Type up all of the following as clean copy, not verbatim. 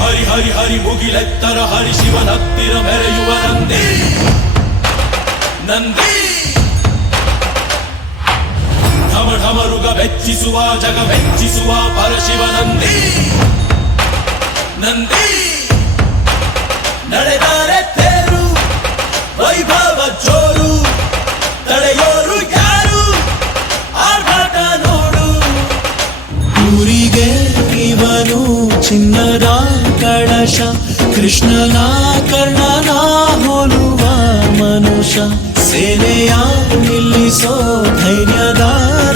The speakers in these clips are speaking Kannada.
ಹರಿ ಹರಿ ಹರಿ ಮುಗಿಲೆತ್ತರ ಹರಿ ಶಿವನತ್ತಿರ ಮೆರೆಯುವ ನಂದಿ ನಂದಿ ಢಮ ಢಮರುಗ ಬೆಚ್ಚಿಸುವ ಜಗ ಬೆಚ್ಚಿಸುವ ಪರಶಿವ ನಂದಿ ನಂದಿ ನಡೆದರೆ ತೇರು ವೈಭವ ಜೋರು ತಡೆಯೋರು ಯಾರು ಆರ್ಭಟ ನೋಡು ಊರಿಗೆ ಇವನು ಚಿನ್ನದ ಕಳಶ ಕೃಷ್ಣನ ಕರ್ಣನ ಹೋಲುವ ಮನುಷ್ಯ ಸೇನೆಯ ನಿಲ್ಲಿಸೋ ಧೈರ್ಯದ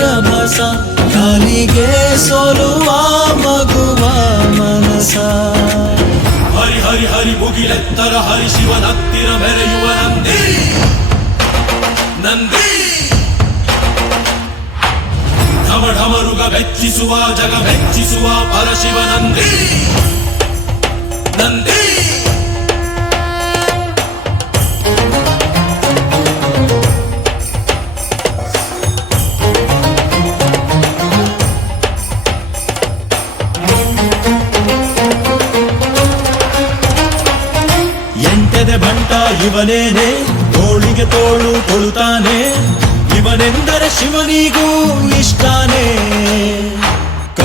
ರಭಸ ಕಾಲಿಗೆ ಸೋಲುವ ಮಗುವ ಮನಸ ಹರಿ ಹರಿ ಹರಿ ಮುಗಿಲೆತ್ತರ ಹರಿ ಶಿವನತ್ತಿರ ಮೆರೆಯುವ ನಂದಿ ನಂದಿ ಢಮ ಢಮರುಗ ಬೆಚ್ಚಿಸುವ ಜಗ ಬೆಚ್ಚಿಸುವ ಪರಶಿವ ನಂದಿ ನಂದಿ ಎಂಟೆದೆ ಬಂಟ ಇವನೇನೆ ತೋಳಿಗೆ ತೋಳು ಕೊಳುತ್ತಾನೆ ಇವನೆಂದರೆ ಶಿವನಿಗೂ ಇಷ್ಟಾನೇ